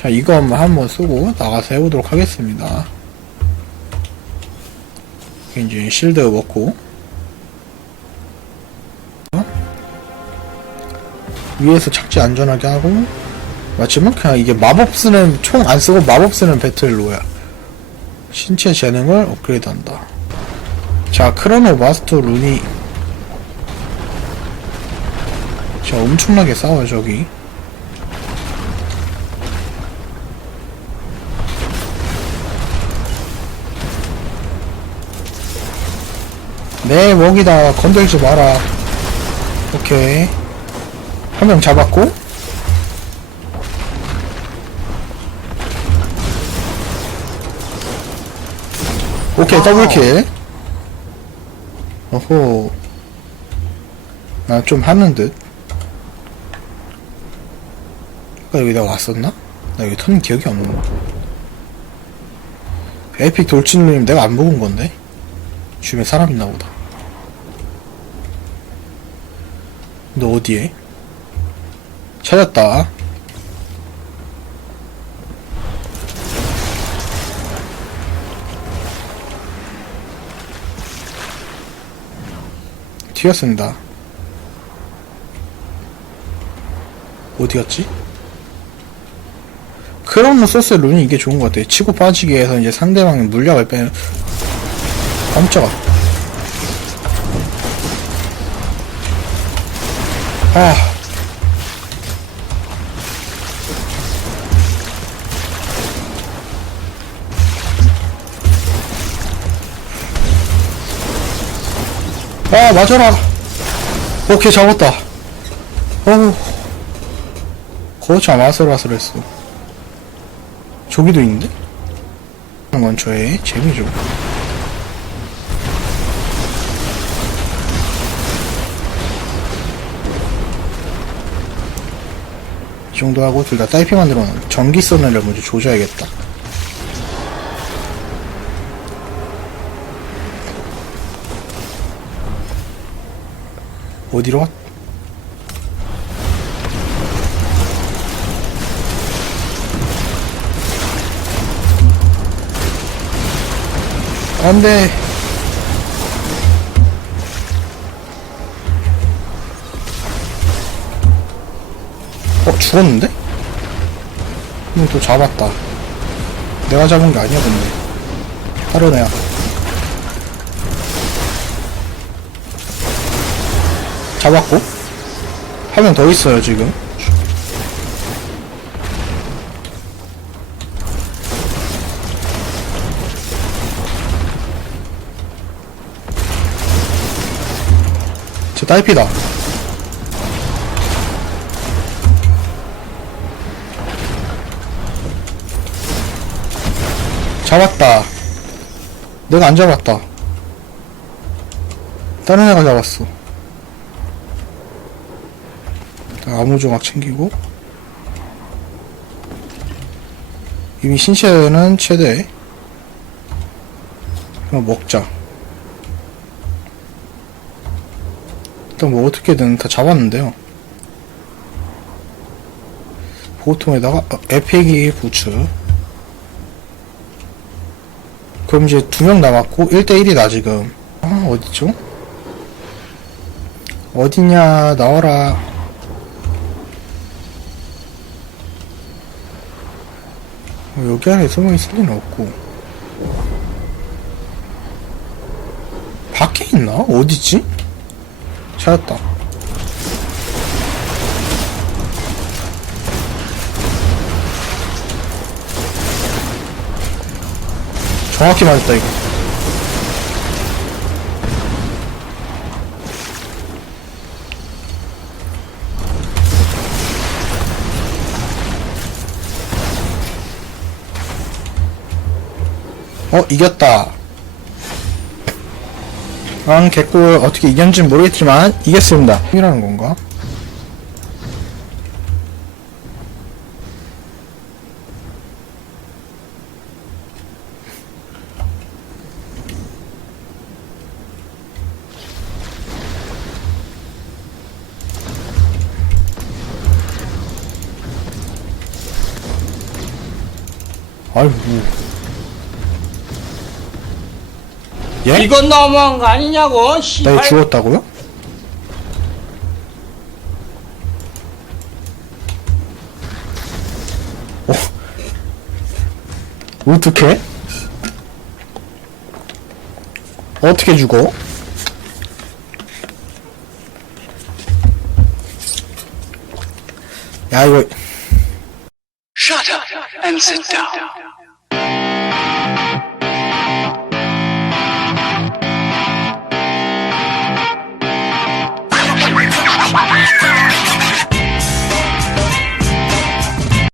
자, 이것만 한번 쓰고 나가서 해보도록 하겠습니다. 이제 실드 먹고. 어? 위에서 착지 안전하게 하고. 마지막 그냥 이게 마법 쓰는, 총 안 쓰고 마법 쓰는 배틀로야. 신체 재능을 업그레이드 한다. 자, 크로노 마스터 룬이. 자, 엄청나게 싸워요, 저기. 내 먹이다. 건들지 마라. 오케이. 한 명 잡았고. 오케이 더블킬. 어호 나 좀 하는 듯. 아까 여기 내가 왔었나? 나 여기 터는 기억이 없는 에픽 돌진님 내가 안 먹은 건데? 주변에 사람 있나 보다. 너 어디에? 찾았다. 튀었습니다. 어디 갔지? 크로노 소스 룬이 이게 좋은 것 같아. 치고 빠지기 해서 이제 상대방의 물약을 빼는. 깜짝아. 아. 아, 맞아라. 오케이, 잡았다. 어우. 거참 아슬아슬했어. 저기도 있는데? 건 저의 재미죠. 이 정도 하고 둘 다 딸피 만들어 놓은 전기선을 먼저 조져야겠다. 어디로 갔? 안 돼. 어, 죽었는데? 음, 또 잡았다. 내가 잡은 게 아니야, 근데. 다른 애야. 잡았고? 한 명 더 있어요, 지금. 저 딸피다. 잡았다. 내가 안 잡았다. 다른 애가 잡았어. 아무 조각 챙기고. 이미 신체는 최대. 그럼 먹자. 일단 뭐 어떻게든 다 잡았는데요. 보통에다가 어, 에픽이 부츠. 그럼 이제 두 명 남았고 1대1이다 지금 아 어디죠? 어디냐 나와라 어, 여기 안에 숨어 있을 리는 없고 밖에 있나? 어디지? 찾았다 정확히 맞았다 이거. 어 이겼다. 앙 개꿀 어떻게 이겼는지 모르겠지만 이겼습니다. 이라는 건가? 아이고. 예? 이건 너무한 거 아니냐고 나 씨발 이거 죽었다고요? 어. 어떻게? 어떻게 죽어? 야 이거 Shut up and sit down.